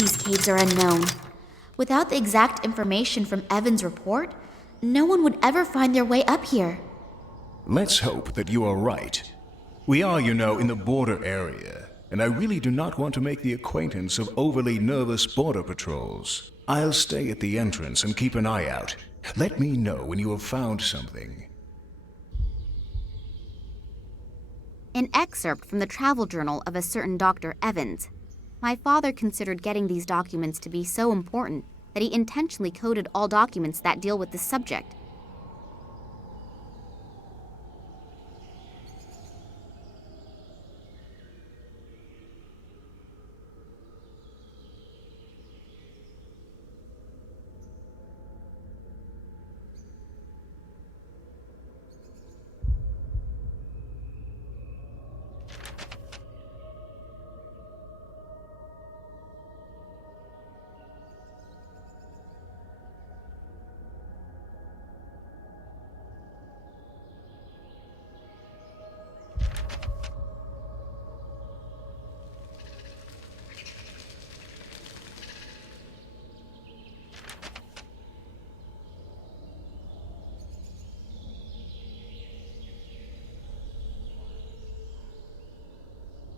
these caves are unknown. Without the exact information from Evan's report, no one would ever find their way up here. Let's hope that you are right. We are, in the border area, and I really do not want to make the acquaintance of overly nervous border patrols. I'll stay at the entrance and keep an eye out. Let me know when you have found something. An excerpt from the travel journal of a certain Dr. Evans. My father considered getting these documents to be so important that he intentionally coded all documents that deal with this subject.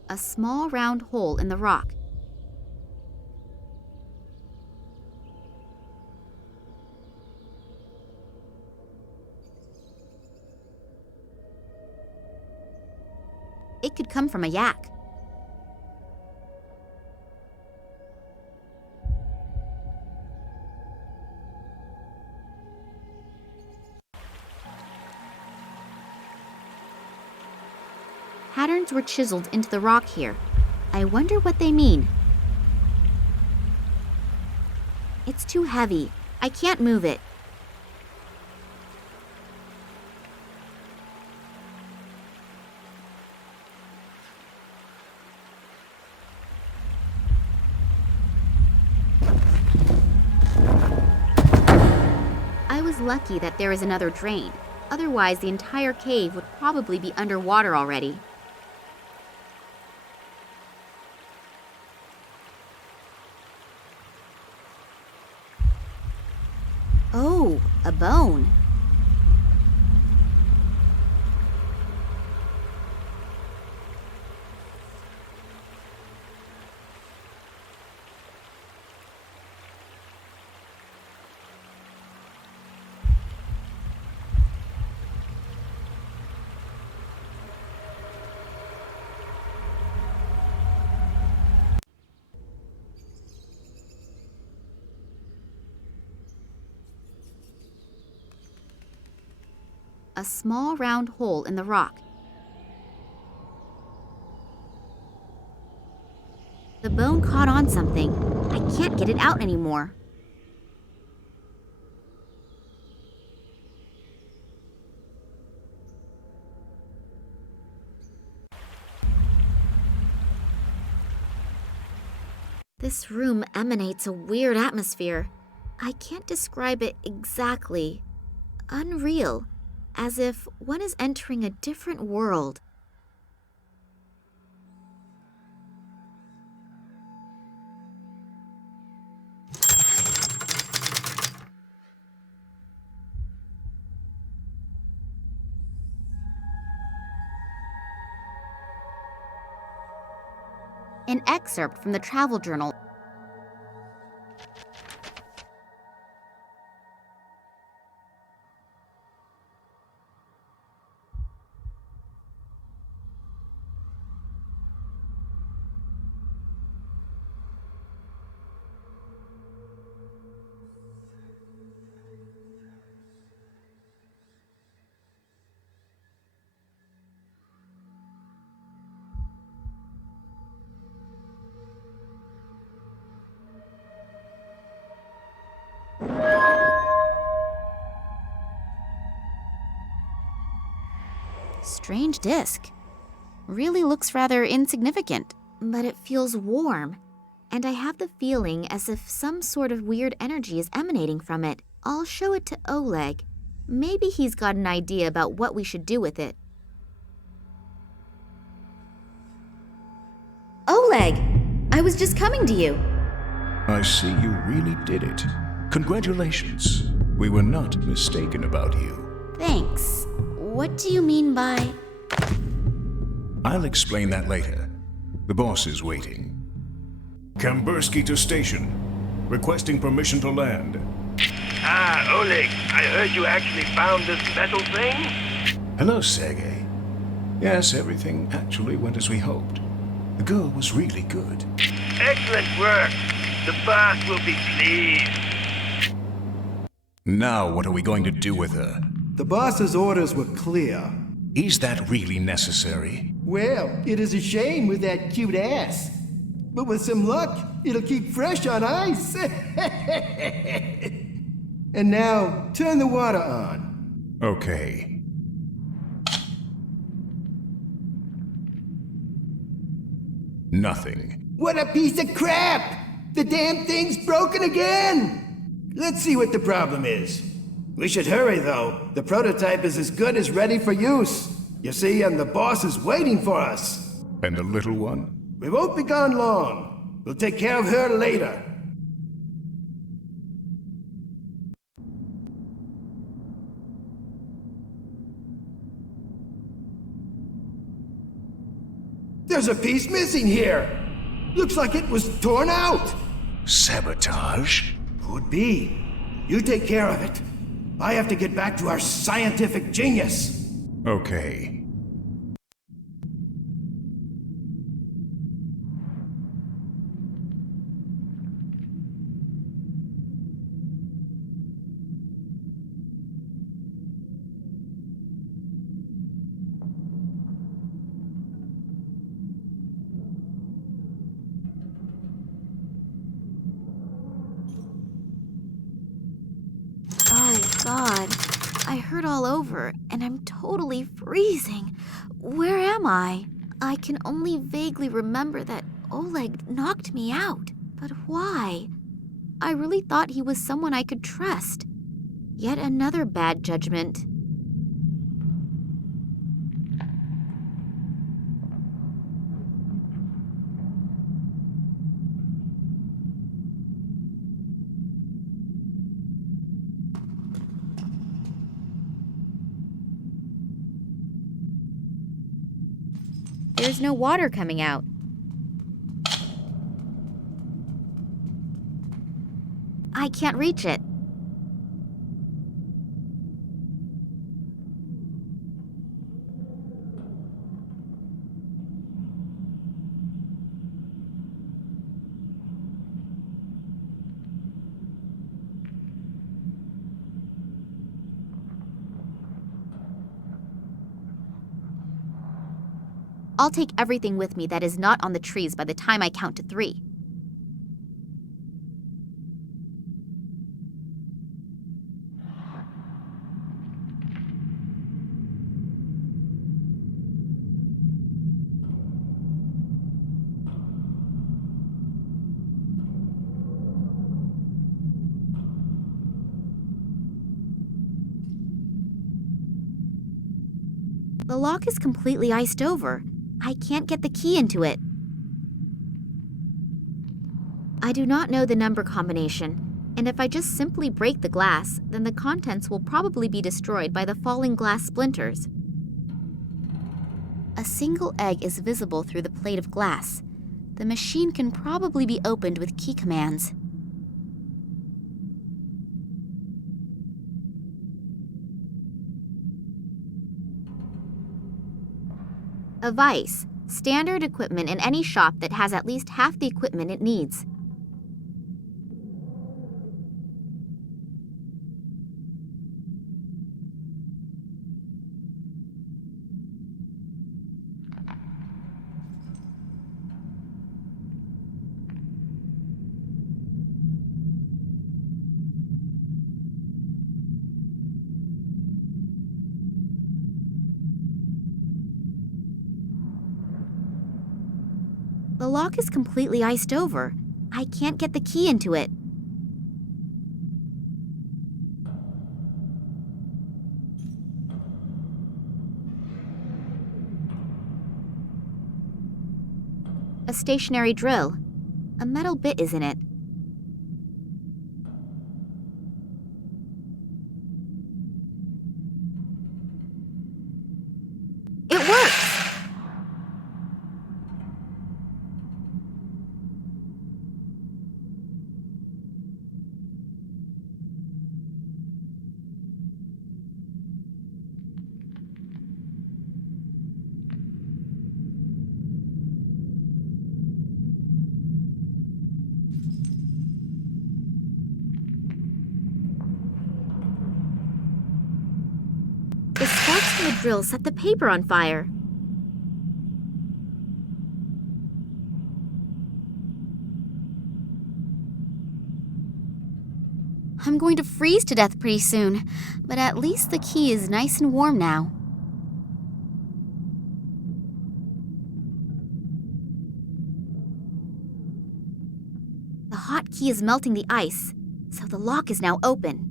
A small round hole in the rock. It could come from a yak. Patterns were chiseled into the rock here. I wonder what they mean. It's too heavy. I can't move it. I was lucky that there is another drain. Otherwise, the entire cave would probably be underwater already. Oh, a bone. A small round hole in the rock. The bone caught on something. I can't get it out anymore. This room emanates a weird atmosphere. I can't describe it exactly. Unreal. As if one is entering a different world. An excerpt from the travel journal. Strange disc. Really looks rather insignificant, but it feels warm, and I have the feeling as if some sort of weird energy is emanating from it. I'll show it to Oleg. Maybe he's got an idea about what we should do with it. Oleg! I was just coming to you. I see you really did it. Congratulations. We were not mistaken about you. Thanks. What do you mean by... I'll explain that later. The boss is waiting. Kambursky to station. Requesting permission to land. Ah, Oleg, I heard you actually found this metal thing? Hello, Sergey. Yes, everything actually went as we hoped. The girl was really good. Excellent work. The boss will be pleased. Now what are we going to do with her? The boss's orders were clear. Is that really necessary? Well, it is a shame with that cute ass. But with some luck, it'll keep fresh on ice. And now, turn the water on. Okay. Nothing. What a piece of crap! The damn thing's broken again! Let's see what the problem is. We should hurry, though. The prototype is as good as ready for use. You see, and the boss is waiting for us. And the little one? We won't be gone long. We'll take care of her later. There's a piece missing here. Looks like it was torn out. Sabotage? Could be. You take care of it. I have to get back to our scientific genius. Okay. Oh, God. I hurt all over, and I'm totally freezing. Where am I? I can only vaguely remember that Oleg knocked me out. But why? I really thought he was someone I could trust. Yet another bad judgment. There's no water coming out. I can't reach it. I'll take everything with me that is not on the trees by the time I count to 3. The lock is completely iced over. I can't get the key into it. I do not know the number combination, and if I just simply break the glass, then the contents will probably be destroyed by the falling glass splinters. A single egg is visible through the plate of glass. The machine can probably be opened with key commands. A vise, standard equipment in any shop that has at least half the equipment it needs. The lock is completely iced over. I can't get the key into it. A stationary drill. A metal bit is in it. drill set the paper on fire. I'm going to freeze to death pretty soon, but at least the key is nice and warm now. The hot key is melting the ice, so the lock is now open.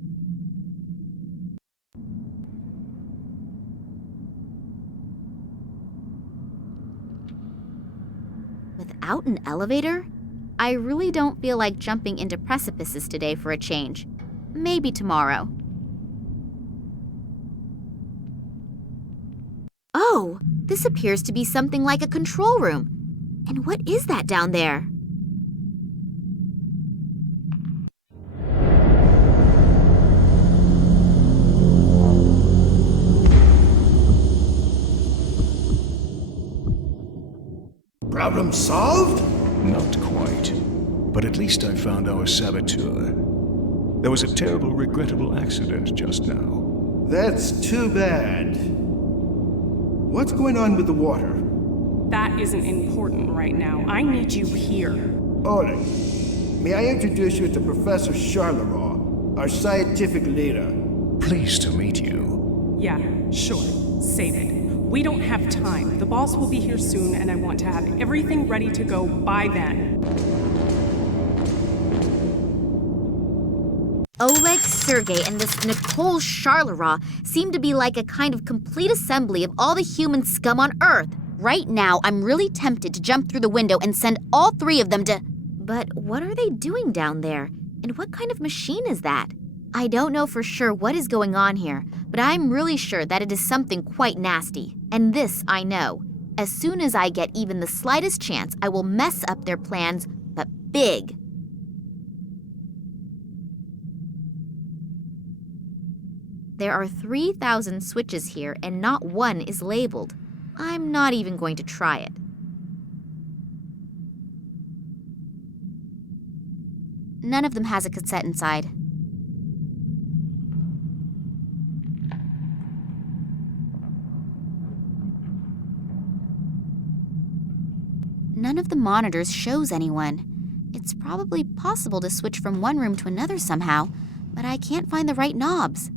Without an elevator, I really don't feel like jumping into precipices today for a change. Maybe tomorrow. Oh, this appears to be something like a control room. And what is that down there? Problem solved? Not quite. But at least I found our saboteur. There was a terrible, regrettable accident just now. That's too bad. What's going on with the water? That isn't important right now. I need you here. Oleg, may I introduce you to Professor Charleroi, our scientific leader? Pleased to meet you. Yeah, sure. Save it. We don't have time. The boss will be here soon, and I want to have everything ready to go by then. Oleg, Sergei, and this Nicole Charleroi seem to be like a kind of complete assembly of all the human scum on Earth. Right now, I'm really tempted to jump through the window and send all three of them to... But what are they doing down there? And what kind of machine is that? I don't know for sure what is going on here, but I'm really sure that it is something quite nasty. And this I know. As soon as I get even the slightest chance, I will mess up their plans, but big. There are 3,000 switches here, and not one is labeled. I'm not even going to try it. None of them has a cassette inside. None of the monitors shows anyone. It's probably possible to switch from one room to another somehow, but I can't find the right knobs.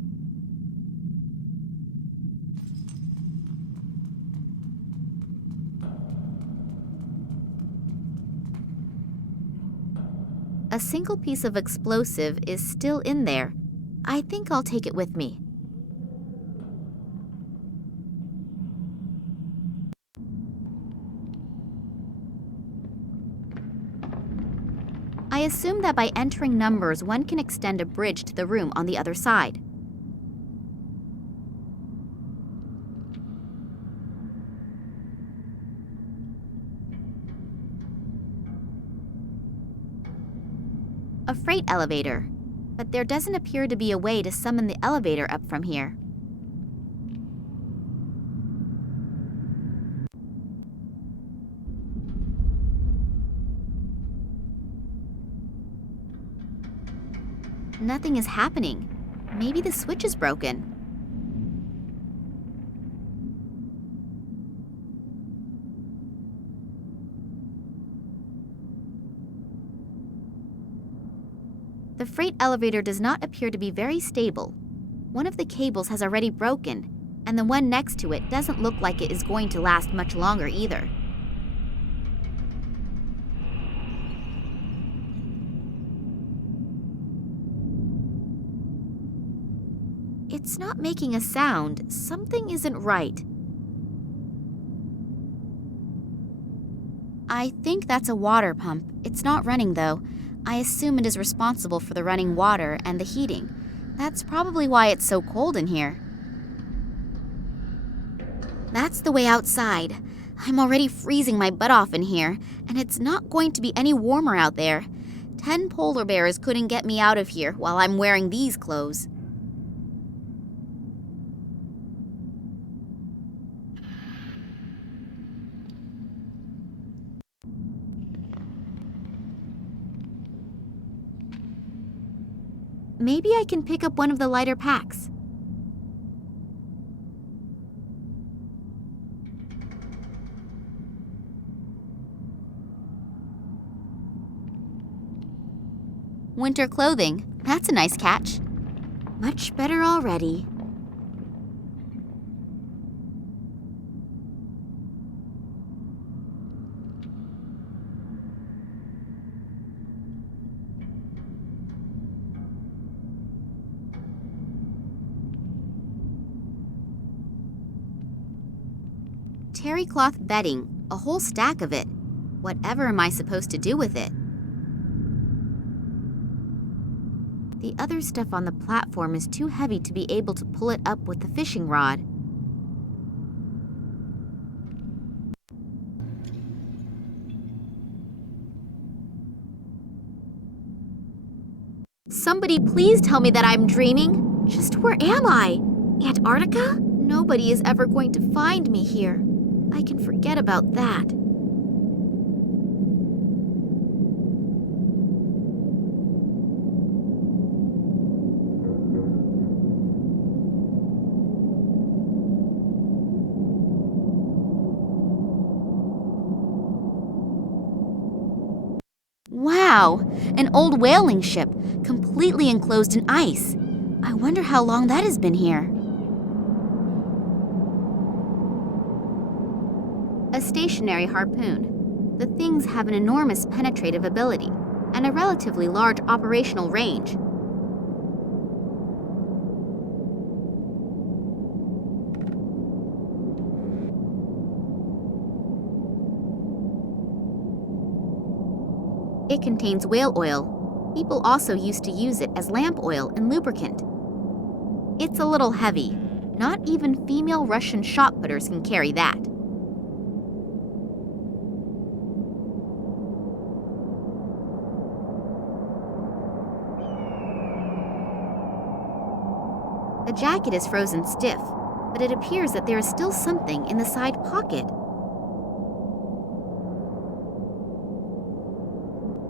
A single piece of explosive is still in there. I think I'll take it with me. I assume that by entering numbers, one can extend a bridge to the room on the other side. A freight elevator, but there doesn't appear to be a way to summon the elevator up from here. Nothing is happening. Maybe the switch is broken. The freight elevator does not appear to be very stable. One of the cables has already broken, and the one next to it doesn't look like it is going to last much longer either. It's not making a sound. Something isn't right. I think that's a water pump. It's not running though. I assume it is responsible for the running water and the heating. That's probably why it's so cold in here. That's the way outside. I'm already freezing my butt off in here, and it's not going to be any warmer out there. 10 polar bears couldn't get me out of here while I'm wearing these clothes. Maybe I can pick up one of the lighter packs. Winter clothing. That's a nice catch. Much better already. Terry cloth bedding, a whole stack of it. Whatever am I supposed to do with it? The other stuff on the platform is too heavy to be able to pull it up with the fishing rod. Somebody please tell me that I'm dreaming. Just where am I? Antarctica? Nobody is ever going to find me here. I can forget about that. Wow, an old whaling ship, completely enclosed in ice. I wonder how long that has been here. A stationary harpoon. The things have an enormous penetrative ability and a relatively large operational range. It contains whale oil. People also used to use it as lamp oil and lubricant. It's a little heavy. Not even female Russian shot putters can carry that. The jacket is frozen stiff, but it appears that there is still something in the side pocket.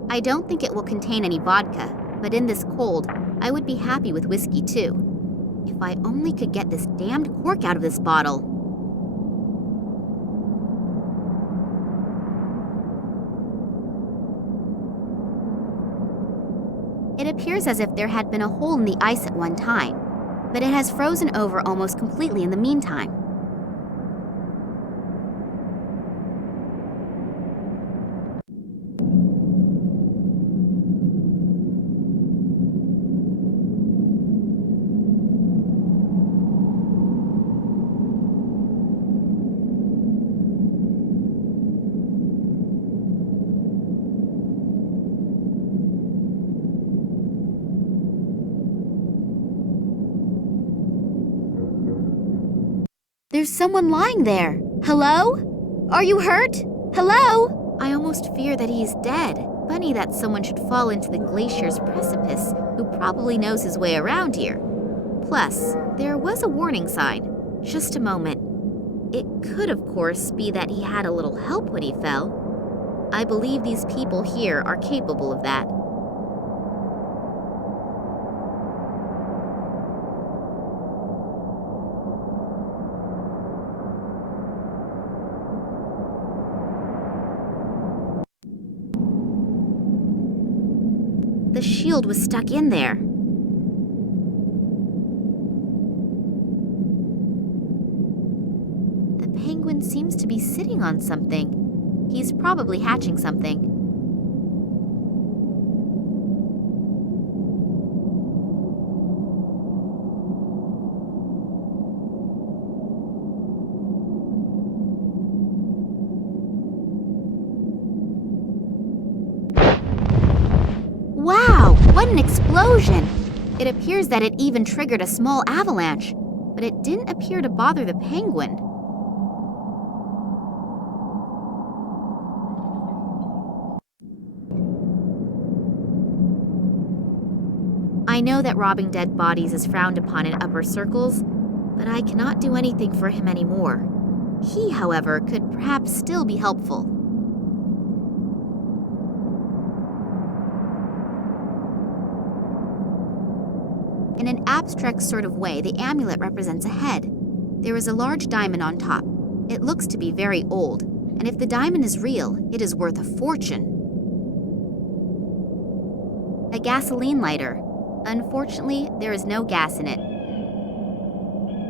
I don't think it will contain any vodka, but in this cold, I would be happy with whiskey too. If I only could get this damned cork out of this bottle. It appears as if there had been a hole in the ice at one time, but it has frozen over almost completely in the meantime. There's someone lying there. Hello? Are you hurt? Hello? I almost fear that he's dead. Funny that someone should fall into the glacier's precipice who probably knows his way around here. Plus, there was a warning sign. Just a moment. It could, of course, be that he had a little help when he fell. I believe these people here are capable of that. The shield was stuck in there. The penguin seems to be sitting on something. He's probably hatching something. Wow, what an explosion! It appears that it even triggered a small avalanche, but it didn't appear to bother the penguin. I know that robbing dead bodies is frowned upon in upper circles, but I cannot do anything for him anymore. He, however, could perhaps still be helpful. In an abstract sort of way, the amulet represents a head. There is a large diamond on top. It looks to be very old, and if the diamond is real, it is worth a fortune. A gasoline lighter. Unfortunately, there is no gas in it.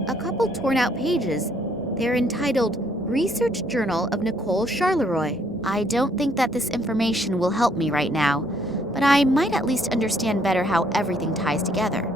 A couple torn out pages. They're entitled Research Journal of Nicole Charleroi. I don't think that this information will help me right now, but I might at least understand better how everything ties together.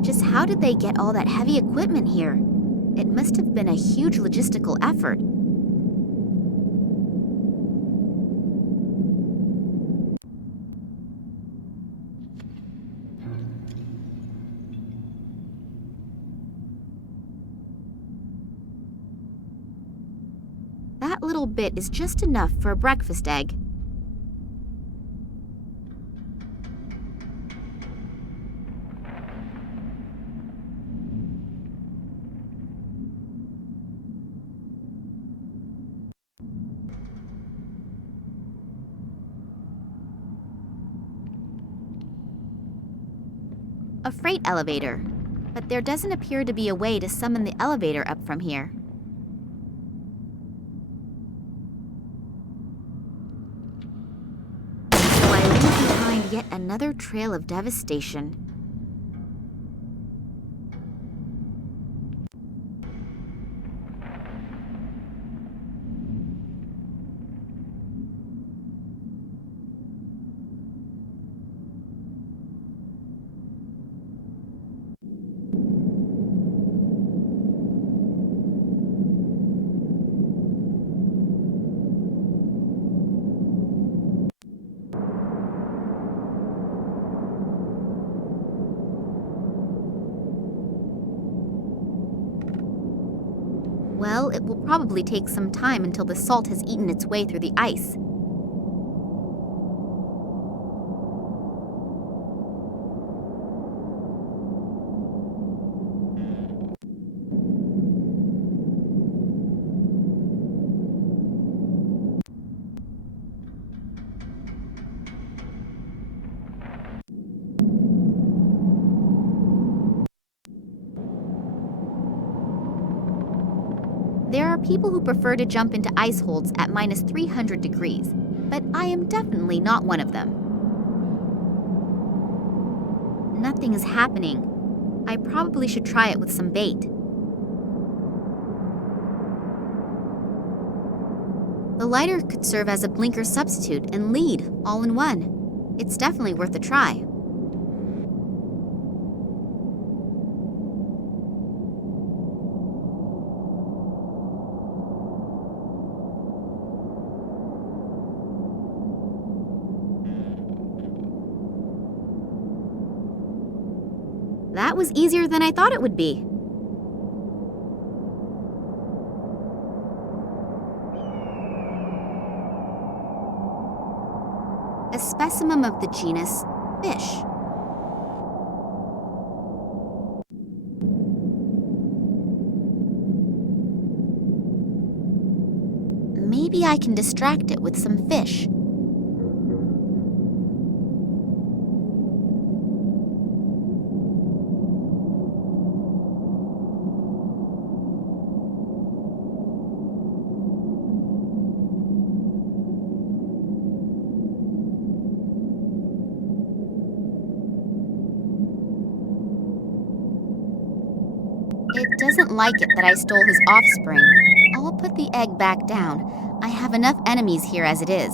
Just how did they get all that heavy equipment here? It must have been a huge logistical effort. That little bit is just enough for a breakfast egg. A freight elevator, but there doesn't appear to be a way to summon the elevator up from here. So I leave behind yet another trail of devastation. Well, it will probably take some time until the salt has eaten its way through the ice. There are people who prefer to jump into ice holds at minus 300 degrees, but I am definitely not one of them. Nothing is happening. I probably should try it with some bait. The lighter could serve as a blinker substitute and lead all in one. It's definitely worth a try. That was easier than I thought it would be. A specimen of the genus fish. Maybe I can distract it with some fish. doesn't like it that I stole his offspring. I'll put the egg back down. I have enough enemies here as it is.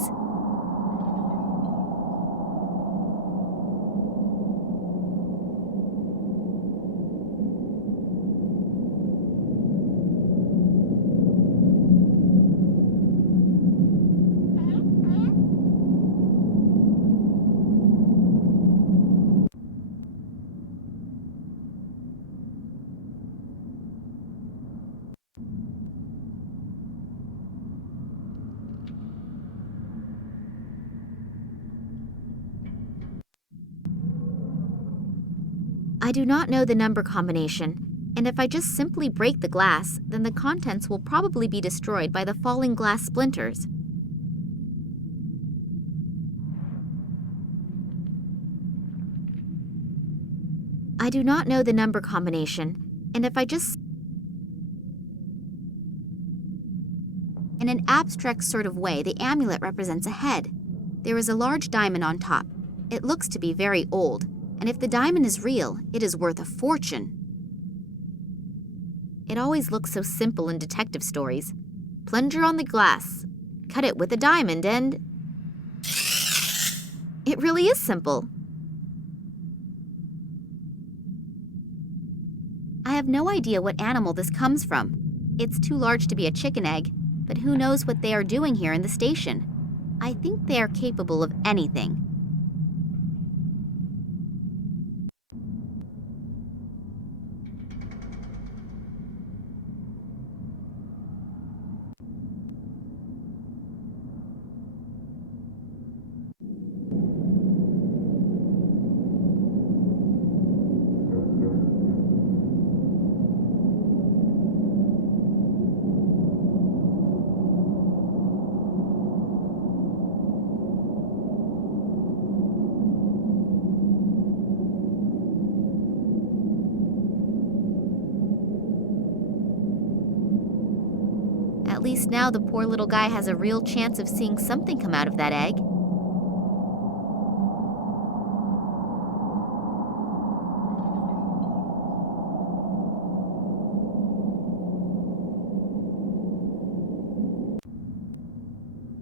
I do not know the number combination, and if I just simply break the glass, then the contents will probably be destroyed by the falling glass splinters. I do not know the number combination, and if I just... In an abstract sort of way, the amulet represents a head. There is a large diamond on top. It looks to be very old, and if the diamond is real, it is worth a fortune. It always looks so simple in detective stories. Plunger on the glass, cut it with a diamond, and... It really is simple. I have no idea what animal this comes from. It's too large to be a chicken egg, but who knows what they are doing here in the station. I think they are capable of anything. At least now the poor little guy has a real chance of seeing something come out of that egg.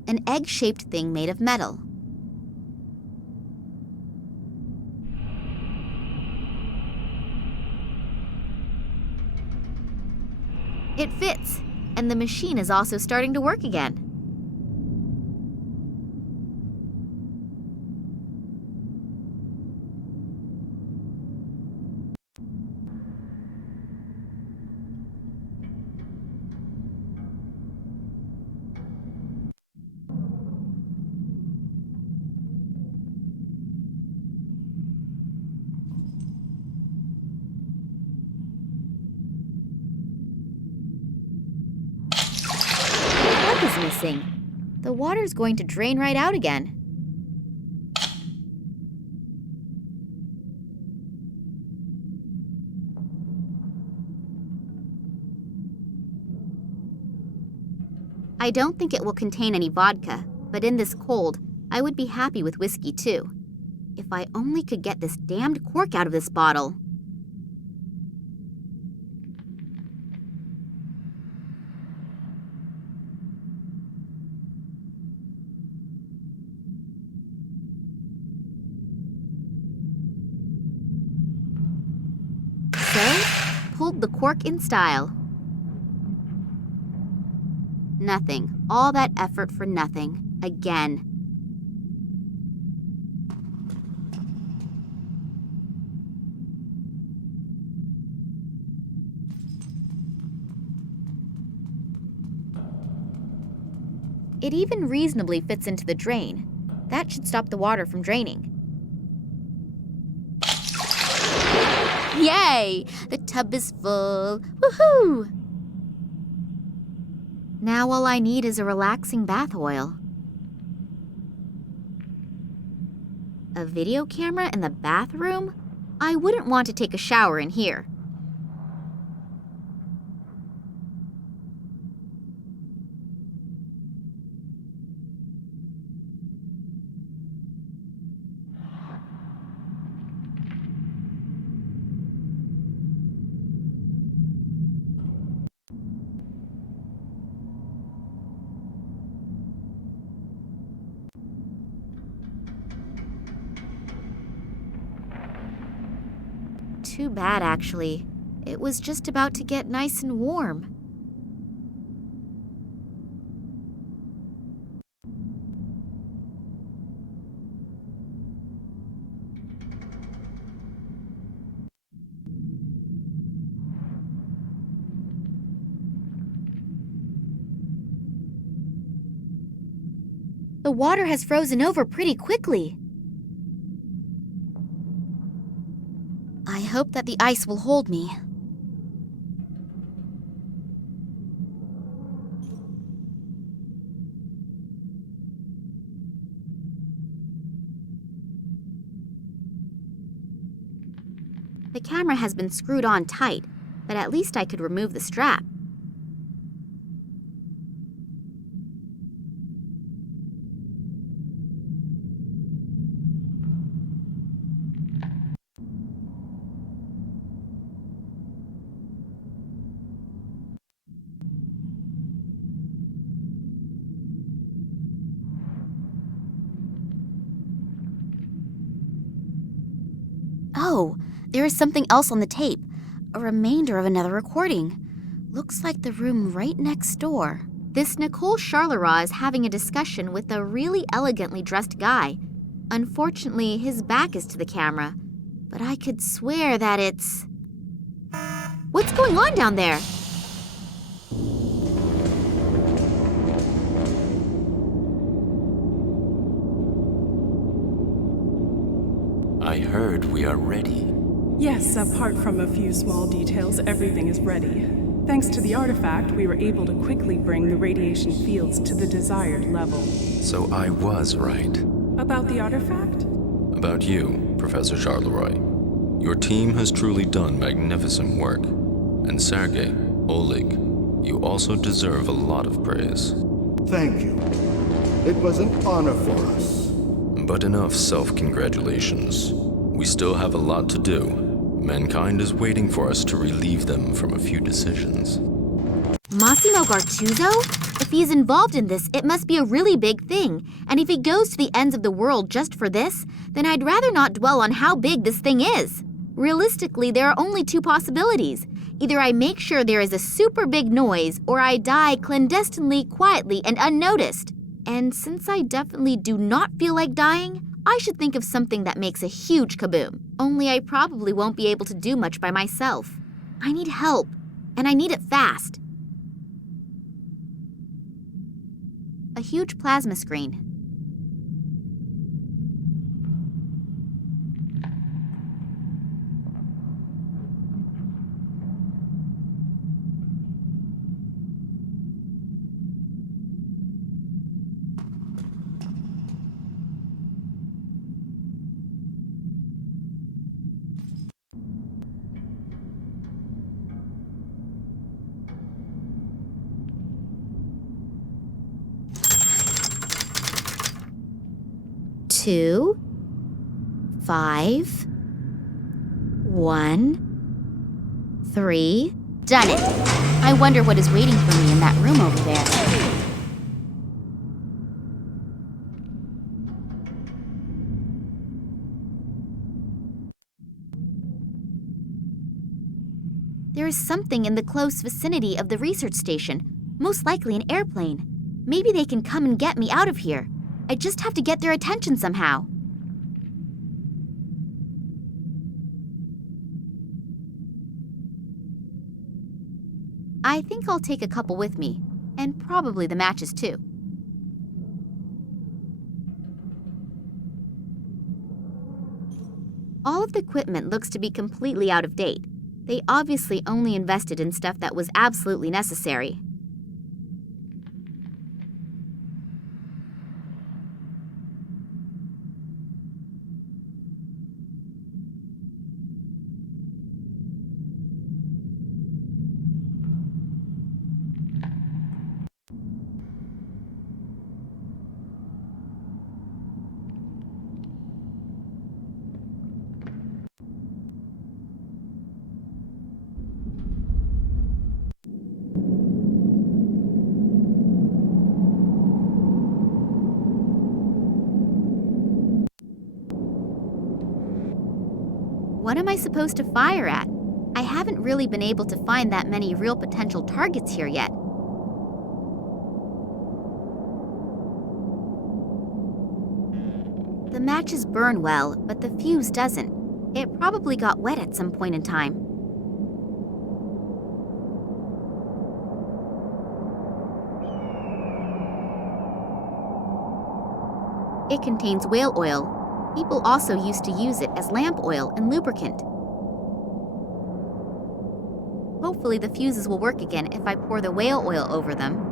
An egg-shaped thing made of metal. It fits, and the machine is also starting to work again. Is missing. The water's going to drain right out again. I don't think it will contain any vodka, but in this cold, I would be happy with whiskey too. If I only could get this damned cork out of this bottle. Pulled the cork in style. Nothing. All that effort for nothing. Again. It even reasonably fits into the drain. That should stop the water from draining. Yay! The tub is full. Woohoo! Now all I need is a relaxing bath oil. A video camera in the bathroom? I wouldn't want to take a shower in here. Too bad, actually. It was just about to get nice and warm. The water has frozen over pretty quickly. I hope that the ice will hold me. The camera has been screwed on tight, but at least I could remove the strap. Oh, there is something else on the tape. A remainder of another recording. Looks like the room right next door. This Nicole Charleroi is having a discussion with a really elegantly dressed guy. Unfortunately, his back is to the camera, but I could swear that it's... What's going on down there? I heard we are ready. Yes, apart from a few small details, everything is ready. Thanks to the artifact, we were able to quickly bring the radiation fields to the desired level. So I was right. About the artifact? About you, Professor Charleroi. Your team has truly done magnificent work. And Sergei, Oleg, you also deserve a lot of praise. Thank you. It was an honor for us. But enough self-congratulations. We still have a lot to do. Mankind is waiting for us to relieve them from a few decisions. Massimo Gartuzzo? If he's involved in this, it must be a really big thing. And if he goes to the ends of the world just for this, then I'd rather not dwell on how big this thing is. Realistically, there are only two possibilities. Either I make sure there is a super big noise, or I die clandestinely, quietly, and unnoticed. And since I definitely do not feel like dying, I should think of something that makes a huge kaboom. Only I probably won't be able to do much by myself. I need help, and I need it fast. A huge plasma screen. Two, 5, 1, 3. Done it! I wonder what is waiting for me in that room over there. There is something in the close vicinity of the research station, most likely an airplane. Maybe they can come and get me out of here. I just have to get their attention somehow. I think I'll take a couple with me, and probably the matches too. All of the equipment looks to be completely out of date. They obviously only invested in stuff that was absolutely necessary. What am I supposed to fire at? I haven't really been able to find that many real potential targets here yet. The matches burn well, but the fuse doesn't. It probably got wet at some point in time. It contains whale oil. People also used to use it as lamp oil and lubricant. Hopefully the fuses will work again if I pour the whale oil over them.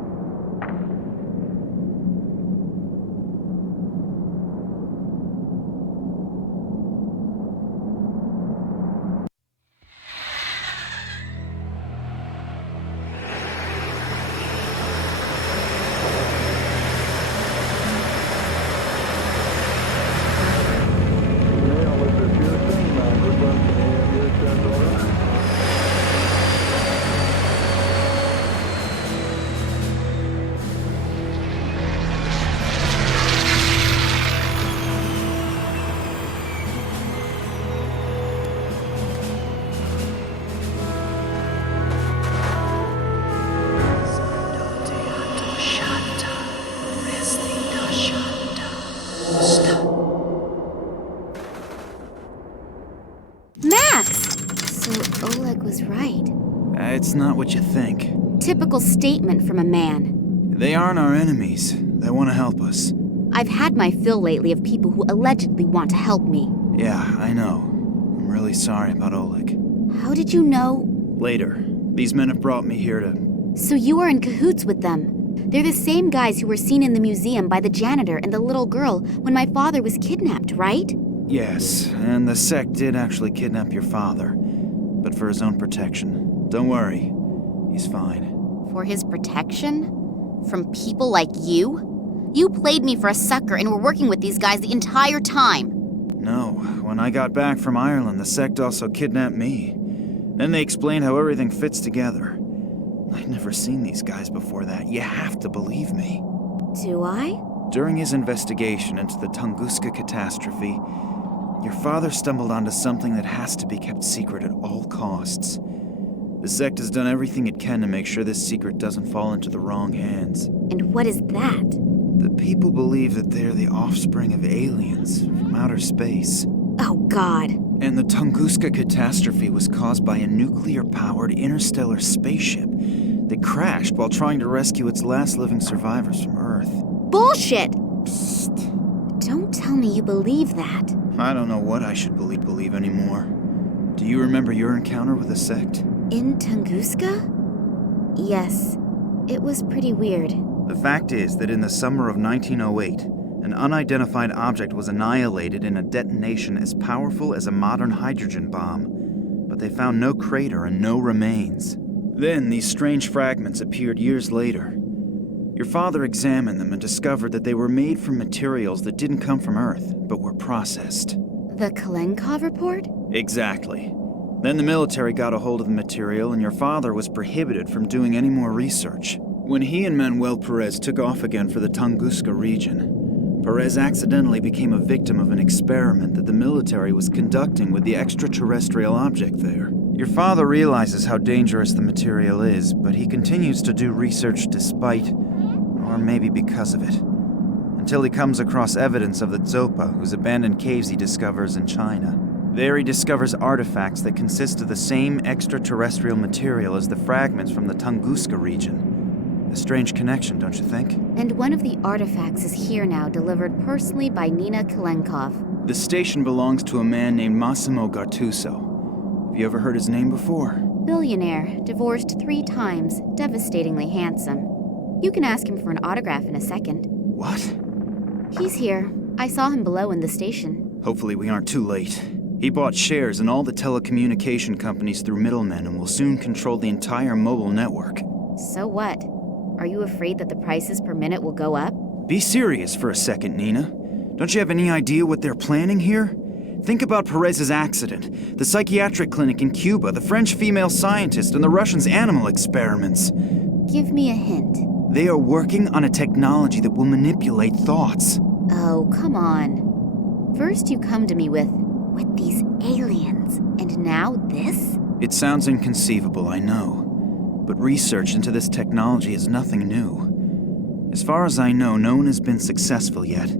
Was right. It's not what you think. Typical statement from a man. They aren't our enemies. They want to help us. I've had my fill lately of people who allegedly want to help me. Yeah, I know. I'm really sorry about Oleg. How did you know? Later. These men have brought me here to... So you are in cahoots with them. They're the same guys who were seen in the museum by the janitor and the little girl when my father was kidnapped, right? Yes, and the sect did actually kidnap your father. But for his own protection. Don't worry. He's fine. For his protection? From people like you? You played me for a sucker and were working with these guys the entire time. No. When I got back from Ireland, the sect also kidnapped me. Then they explained how everything fits together. I'd never seen these guys before that. You have to believe me. Do I? During his investigation into the Tunguska catastrophe, your father stumbled onto something that has to be kept secret at all costs. The sect has done everything it can to make sure this secret doesn't fall into the wrong hands. And what is that? The people believe that they're the offspring of aliens from outer space. Oh, God. And the Tunguska catastrophe was caused by a nuclear-powered interstellar spaceship that crashed while trying to rescue its last living survivors from Earth. Bullshit! Psst. Don't tell me you believe that. I don't know what I should believe anymore. Do you remember your encounter with the sect? In Tunguska? Yes. It was pretty weird. The fact is that in the summer of 1908, an unidentified object was annihilated in a detonation as powerful as a modern hydrogen bomb, but they found no crater and no remains. Then these strange fragments appeared years later. Your father examined them and discovered that they were made from materials that didn't come from Earth, but were processed. The Kalenkov report? Exactly. Then the military got a hold of the material, and your father was prohibited from doing any more research. When he and Manuel Perez took off again for the Tunguska region, Perez accidentally became a victim of an experiment that the military was conducting with the extraterrestrial object there. Your father realizes how dangerous the material is, but he continues to do research despite, or maybe because of it, until he comes across evidence of the Zopa, whose abandoned caves he discovers in China. There he discovers artifacts that consist of the same extraterrestrial material as the fragments from the Tunguska region. A strange connection, don't you think? And one of the artifacts is here now, delivered personally by Nina Kalenkov. The station belongs to a man named Massimo Gattuso. Have you ever heard his name before? Billionaire, divorced 3 times, devastatingly handsome. You can ask him for an autograph in a second. What? He's here. I saw him below in the station. Hopefully we aren't too late. He bought shares in all the telecommunication companies through middlemen and will soon control the entire mobile network. So what? Are you afraid that the prices per minute will go up? Be serious for a second, Nina. Don't you have any idea what they're planning here? Think about Perez's accident, the psychiatric clinic in Cuba, the French female scientist, and the Russians' animal experiments. Give me a hint. They are working on a technology that will manipulate thoughts. Oh, come on. First you come to me with these aliens. now this? It sounds inconceivable, I know. But research into this technology is nothing new. As far as I know, no one has been successful yet.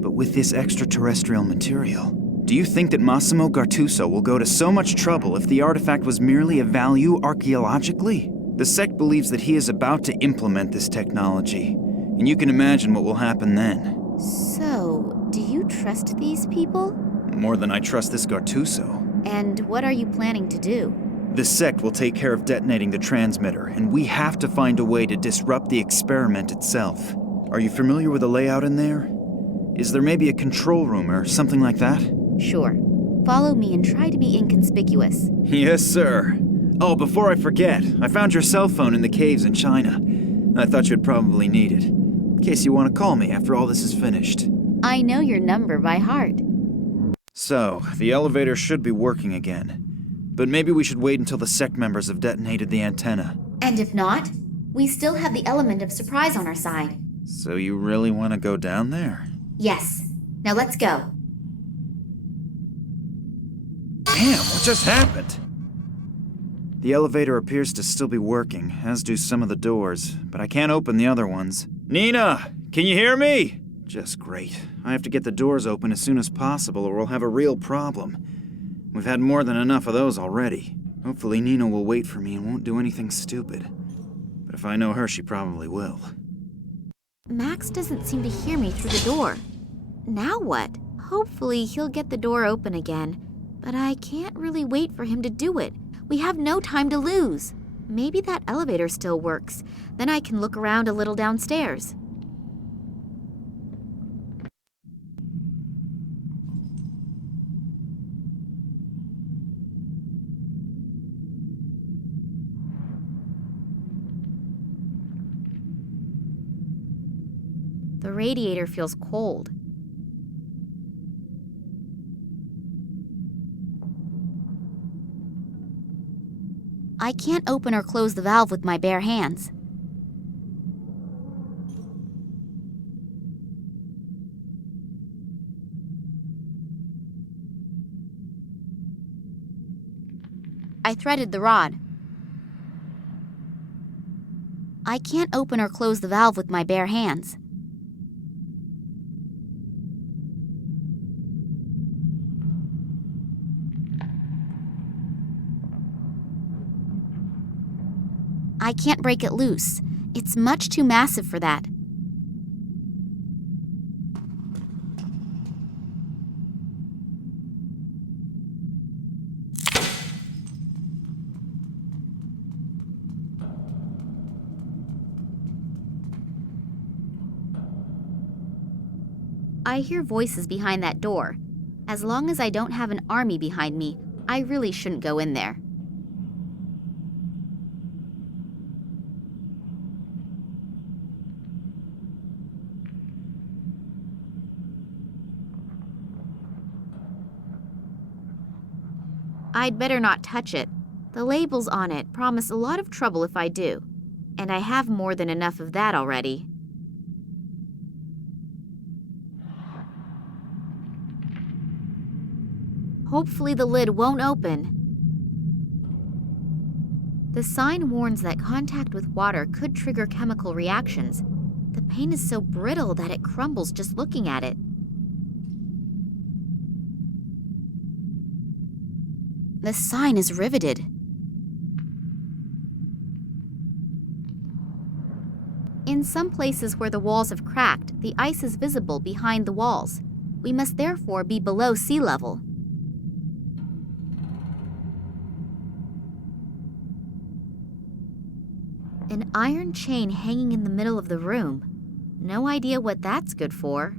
But with this extraterrestrial material, do you think that Massimo Gartuso will go to so much trouble if the artifact was merely of value archaeologically? The sect believes that he is about to implement this technology, and you can imagine what will happen then. So, do you trust these people? More than I trust this Gartuso. And what are you planning to do? The sect will take care of detonating the transmitter, and we have to find a way to disrupt the experiment itself. Are you familiar with the layout in there? Is there maybe a control room or something like that? Sure. Follow me and try to be inconspicuous. Yes, sir. Oh, before I forget, I found your cell phone in the caves in China. I thought you'd probably need it, in case you want to call me after all this is finished. I know your number by heart. So, the elevator should be working again. But maybe we should wait until the sect members have detonated the antenna. And if not, we still have the element of surprise on our side. So you really want to go down there? Yes. Now let's go. Damn, what just happened? The elevator appears to still be working, as do some of the doors, but I can't open the other ones. Nina, can you hear me? Just great. I have to get the doors open as soon as possible or we'll have a real problem. We've had more than enough of those already. Hopefully Nina will wait for me and won't do anything stupid. But if I know her, she probably will. Max doesn't seem to hear me through the door. Now what? Hopefully he'll get the door open again. But I can't really wait for him to do it. We have no time to lose. Maybe that elevator still works. Then I can look around a little downstairs. The radiator feels cold. I can't open or close the valve with my bare hands. I threaded the rod. I can't open or close the valve with my bare hands. I can't break it loose. It's much too massive for that. I hear voices behind that door. As long as I don't have an army behind me, I really shouldn't go in there. I'd better not touch it. The labels on it promise a lot of trouble if I do. And I have more than enough of that already. Hopefully the lid won't open. The sign warns that contact with water could trigger chemical reactions. The paint is so brittle that it crumbles just looking at it. The sign is riveted. In some places where the walls have cracked, the ice is visible behind the walls. We must therefore be below sea level. An iron chain hanging in the middle of the room. No idea what that's good for.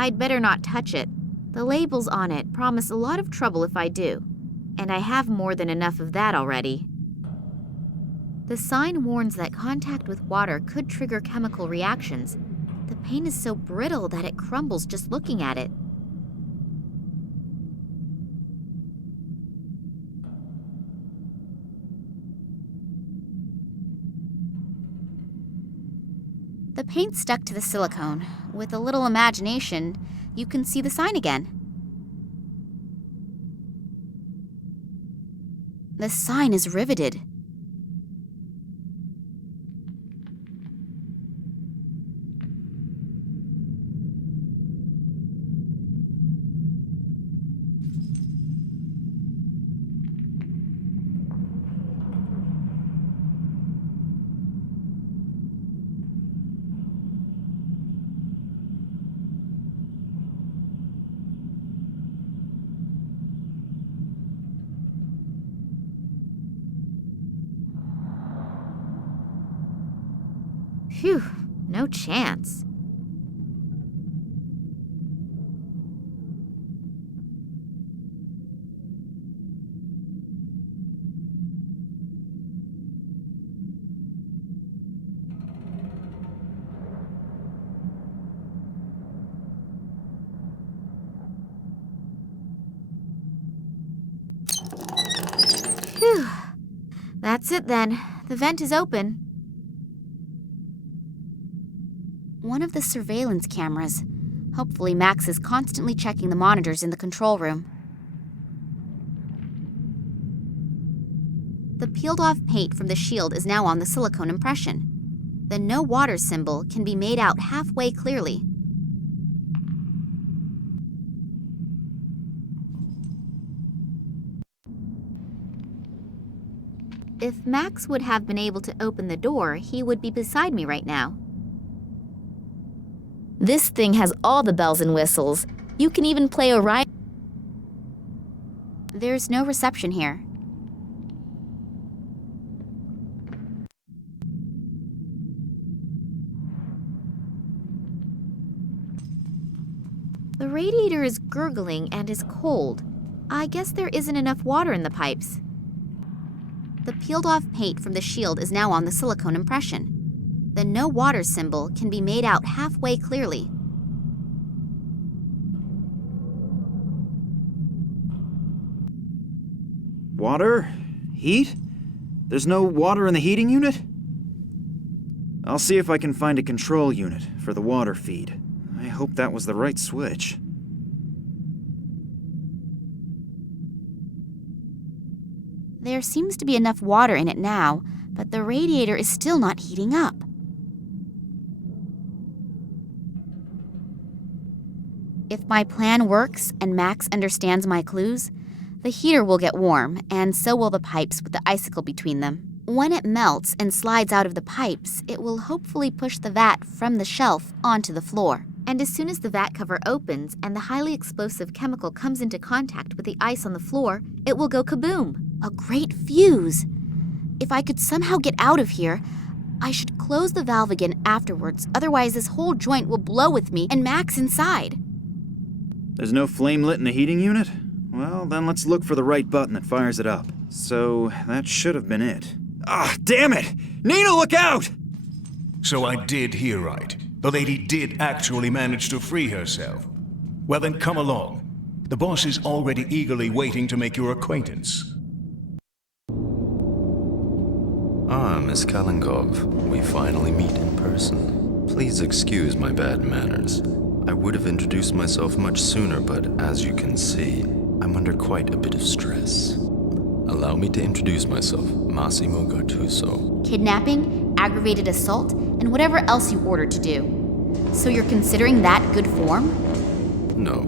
I'd better not touch it. The labels on it promise a lot of trouble if I do, and I have more than enough of that already. The sign warns that contact with water could trigger chemical reactions. The paint is so brittle that it crumbles just looking at it. The paint stuck to the silicone. With a little imagination, you can see the sign again. The sign is riveted. Phew, no chance. Phew. That's it then. The vent is open. One of the surveillance cameras. Hopefully Max is constantly checking the monitors in the control room. The peeled-off paint from the shield is now on the silicone impression. The no water symbol can be made out halfway clearly. If Max would have been able to open the door, he would be beside me right now. This thing has all the bells and whistles. You can even play Orion. There's no reception here. The radiator is gurgling and is cold. I guess there isn't enough water in the pipes. The peeled-off paint from the shield is now on the silicone impression. The no water symbol can be made out halfway clearly. Water? Heat? There's no water in the heating unit? I'll see if I can find a control unit for the water feed. I hope that was the right switch. There seems to be enough water in it now, but the radiator is still not heating up. If my plan works and Max understands my clues, the heater will get warm, and so will the pipes with the icicle between them. When it melts and slides out of the pipes, it will hopefully push the vat from the shelf onto the floor. And as soon as the vat cover opens and the highly explosive chemical comes into contact with the ice on the floor, it will go kaboom! A great fuse! If I could somehow get out of here, I should close the valve again afterwards, otherwise this whole joint will blow with me and Max inside. There's no flame lit in the heating unit? Well, then let's look for the right button that fires it up. So, that should have been it. Ah, damn it! Nina, look out! So I did hear right. The lady did actually manage to free herself. Well then, come along. The boss is already eagerly waiting to make your acquaintance. Ah, Miss Kalenkov, we finally meet in person. Please excuse my bad manners. I would have introduced myself much sooner, but as you can see, I'm under quite a bit of stress. Allow me to introduce myself, Massimo Gattuso. Kidnapping, aggravated assault, and whatever else you ordered to do. So you're considering that good form? No,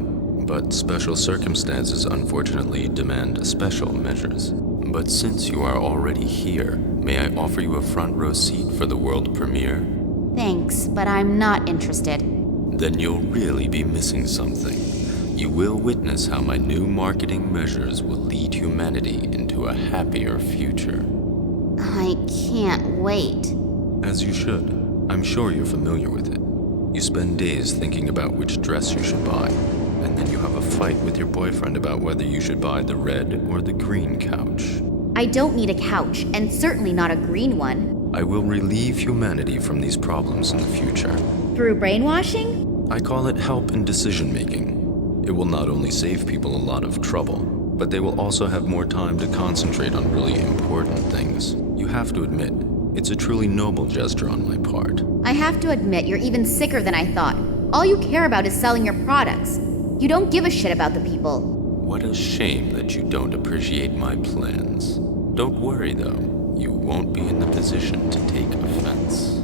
but special circumstances unfortunately demand special measures. But since you are already here, may I offer you a front row seat for the world premiere? Thanks, but I'm not interested. Then you'll really be missing something. You will witness how my new marketing measures will lead humanity into a happier future. I can't wait. As you should. I'm sure you're familiar with it. You spend days thinking about which dress you should buy, and then you have a fight with your boyfriend about whether you should buy the red or the green couch. I don't need a couch, and certainly not a green one. I will relieve humanity from these problems in the future. Through brainwashing? I call it help in decision-making. It will not only save people a lot of trouble, but they will also have more time to concentrate on really important things. You have to admit, it's a truly noble gesture on my part. I have to admit, you're even sicker than I thought. All you care about is selling your products. You don't give a shit about the people. What a shame that you don't appreciate my plans. Don't worry, though. You won't be in the position to take offense.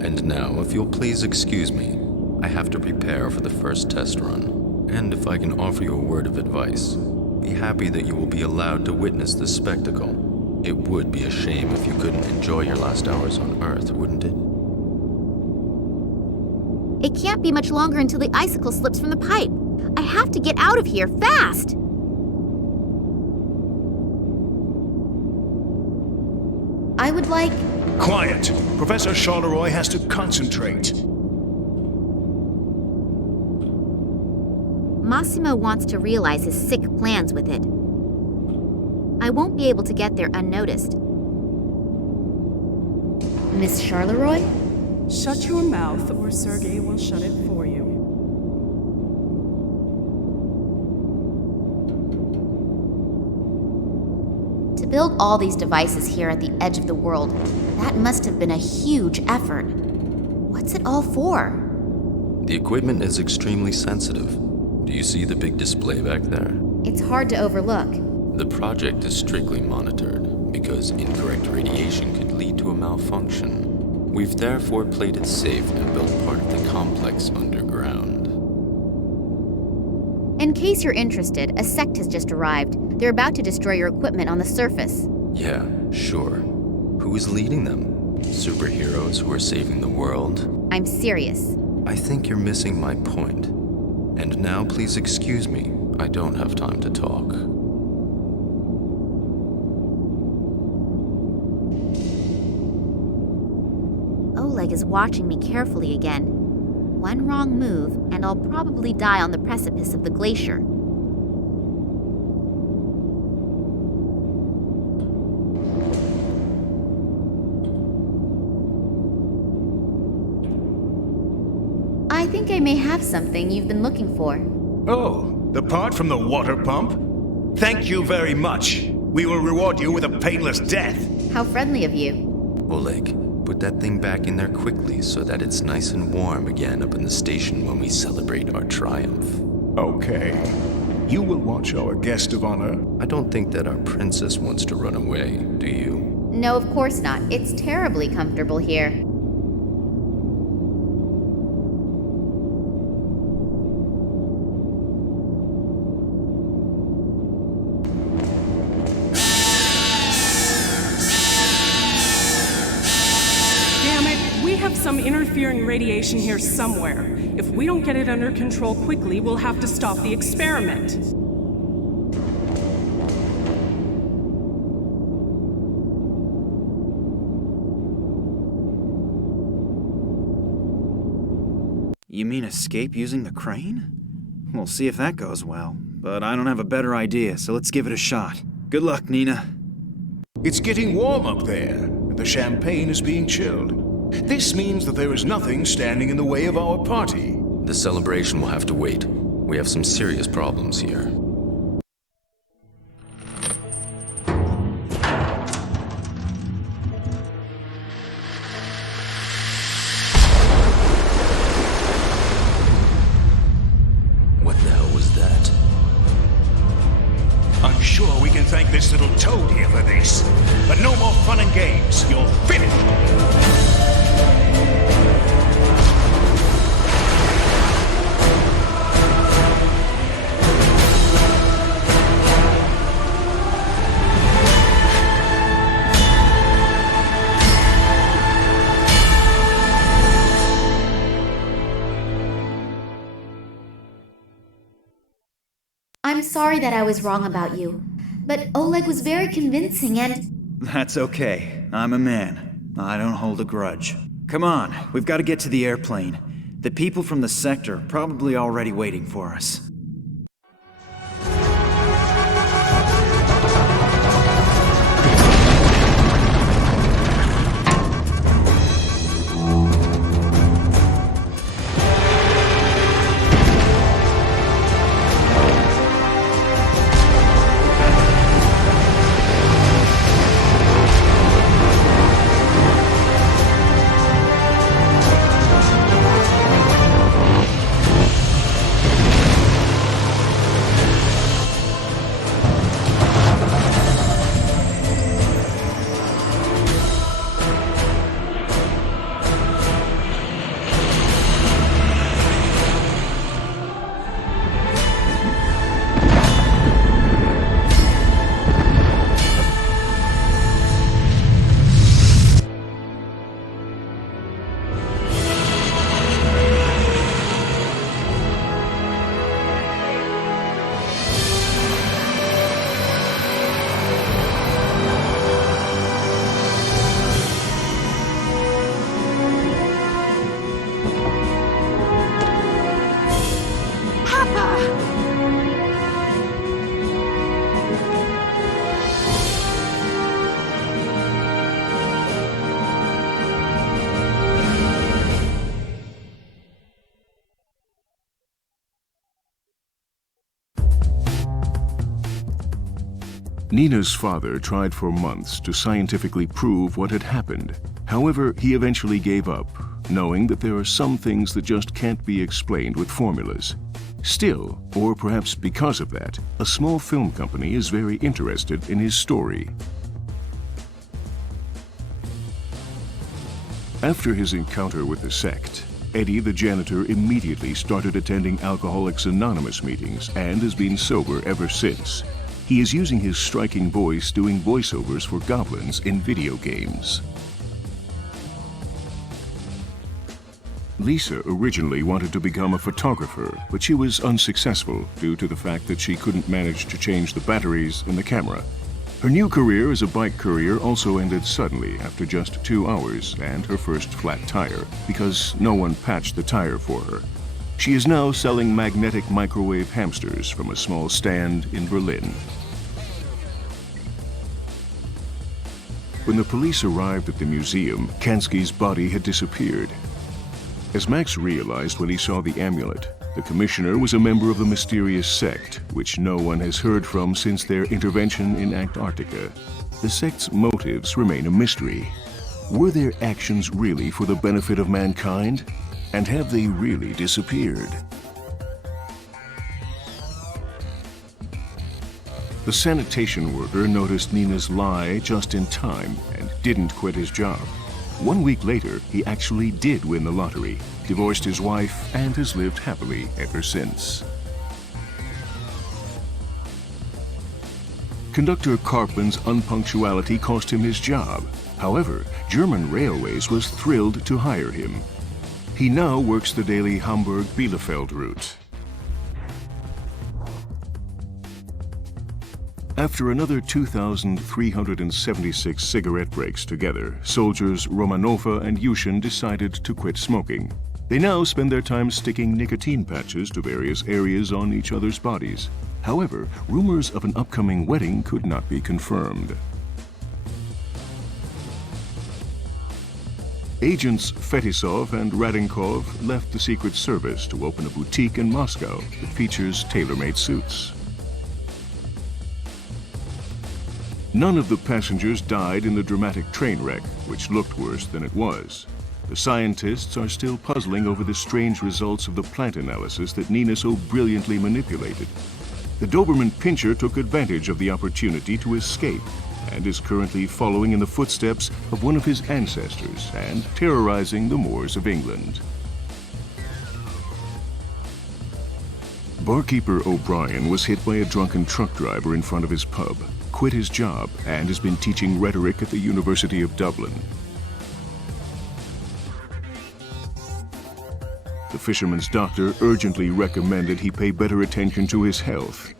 And now, if you'll please excuse me, I have to prepare for the first test run. And if I can offer you a word of advice, be happy that you will be allowed to witness this spectacle. It would be a shame if you couldn't enjoy your last hours on Earth, wouldn't it? It can't be much longer until the icicle slips from the pipe. I have to get out of here, fast! I would like... Quiet! Professor Charleroi has to concentrate. Massimo wants to realize his sick plans with it. I won't be able to get there unnoticed. Miss Charleroi? Shut your mouth, or Sergei will shut it for you. To build all these devices here at the edge of the world, that must have been a huge effort. What's it all for? The equipment is extremely sensitive. Do you see the big display back there? It's hard to overlook. The project is strictly monitored, because incorrect radiation could lead to a malfunction. We've therefore played it safe and built part of the complex underground. In case you're interested, a sect has just arrived. They're about to destroy your equipment on the surface. Yeah, sure. Who is leading them? Superheroes who are saving the world? I'm serious. I think you're missing my point. And now please excuse me. I don't have time to talk. Oleg is watching me carefully again. One wrong move, and I'll probably die on the precipice of the glacier. I think I may have something you've been looking for. Oh, the part from the water pump? Thank you very much. We will reward you with a painless death. How friendly of you. Oleg, put that thing back in there quickly so that it's nice and warm again up in the station when we celebrate our triumph. Okay. You will watch our guest of honor. I don't think that our princess wants to run away, do you? No, of course not. It's terribly comfortable here. Some interfering radiation here somewhere. If we don't get it under control quickly, we'll have to stop the experiment. You mean escape using the crane? We'll see if that goes well. But I don't have a better idea, so let's give it a shot. Good luck, Nina. It's getting warm up there, and the champagne is being chilled. This means that there is nothing standing in the way of our party. The celebration will have to wait. We have some serious problems here. What the hell was that? I'm sure we can thank this little toad here for this. But no more fun and games. You're finished. I'm sorry that I was wrong about you, but Oleg was very convincing and... That's okay. I'm a man. I don't hold a grudge. Come on, we've got to get to the airplane. The people from the sector probably already waiting for us. Nina's father tried for months to scientifically prove what had happened. However, he eventually gave up, knowing that there are some things that just can't be explained with formulas. Still, or perhaps because of that, a small film company is very interested in his story. After his encounter with the sect, Eddie the janitor immediately started attending Alcoholics Anonymous meetings and has been sober ever since. He is using his striking voice doing voiceovers for goblins in video games. Lisa originally wanted to become a photographer, but she was unsuccessful due to the fact that she couldn't manage to change the batteries in the camera. Her new career as a bike courier also ended suddenly after just 2 hours and her first flat tire, because no one patched the tire for her. She is now selling magnetic microwave hamsters from a small stand in Berlin. When the police arrived at the museum, Kansky's body had disappeared. As Max realized when he saw the amulet, the commissioner was a member of the mysterious sect, which no one has heard from since their intervention in Antarctica. The sect's motives remain a mystery. Were their actions really for the benefit of mankind? And have they really disappeared? The sanitation worker noticed Nina's lie just in time and didn't quit his job. 1 week later, he actually did win the lottery, divorced his wife, and has lived happily ever since. Conductor Karpman's unpunctuality cost him his job. However, German Railways was thrilled to hire him. He now works the daily Hamburg-Bielefeld route. After another 2,376 cigarette breaks together, soldiers Romanova and Yushin decided to quit smoking. They now spend their time sticking nicotine patches to various areas on each other's bodies. However, rumors of an upcoming wedding could not be confirmed. Agents Fetisov and Radinkov left the Secret Service to open a boutique in Moscow that features tailor-made suits. None of the passengers died in the dramatic train wreck, which looked worse than it was. The scientists are still puzzling over the strange results of the plant analysis that Nina so brilliantly manipulated. The Doberman Pinscher took advantage of the opportunity to escape and is currently following in the footsteps of one of his ancestors and terrorizing the moors of England. Barkeeper O'Brien was hit by a drunken truck driver in front of his pub, quit his job, and has been teaching rhetoric at the University of Dublin. The fisherman's doctor urgently recommended he pay better attention to his health.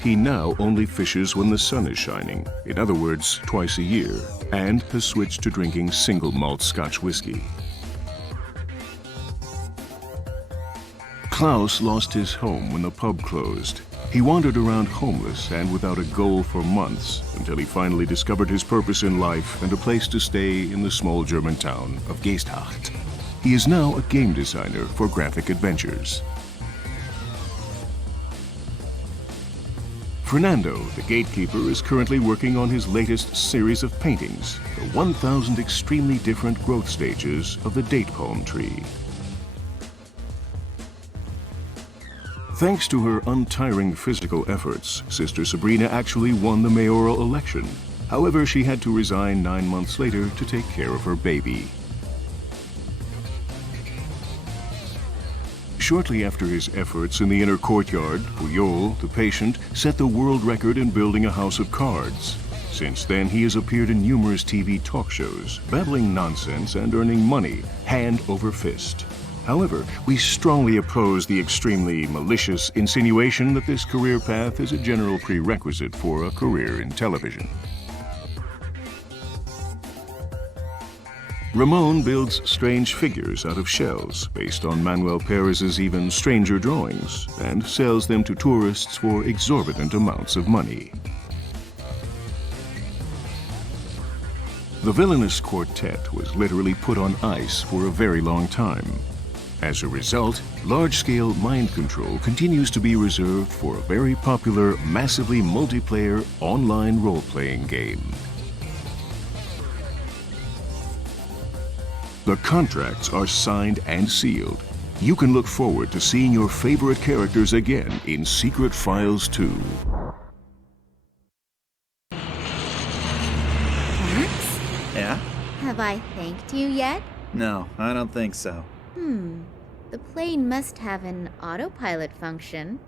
He now only fishes when the sun is shining, in other words, twice a year, and has switched to drinking single malt Scotch whiskey. Klaus lost his home when the pub closed. He wandered around homeless and without a goal for months until he finally discovered his purpose in life and a place to stay in the small German town of Geesthacht. He is now a game designer for graphic adventures. Fernando, the gatekeeper, is currently working on his latest series of paintings, the 1,000 extremely different growth stages of the date palm tree. Thanks to her untiring physical efforts, Sister Sabrina actually won the mayoral election. However, she had to resign 9 months later to take care of her baby. Shortly after his efforts in the inner courtyard, Puyol, the patient, set the world record in building a house of cards. Since then, he has appeared in numerous TV talk shows, babbling nonsense and earning money, hand over fist. However, we strongly oppose the extremely malicious insinuation that this career path is a general prerequisite for a career in television. Ramon builds strange figures out of shells based on Manuel Perez's even stranger drawings and sells them to tourists for exorbitant amounts of money. The villainous quartet was literally put on ice for a very long time. As a result, large-scale mind control continues to be reserved for a very popular, massively multiplayer online role-playing game. The contracts are signed and sealed. You can look forward to seeing your favorite characters again in Secret Files 2. Max? Yeah? Have I thanked you yet? No, I don't think so. The plane must have an autopilot function.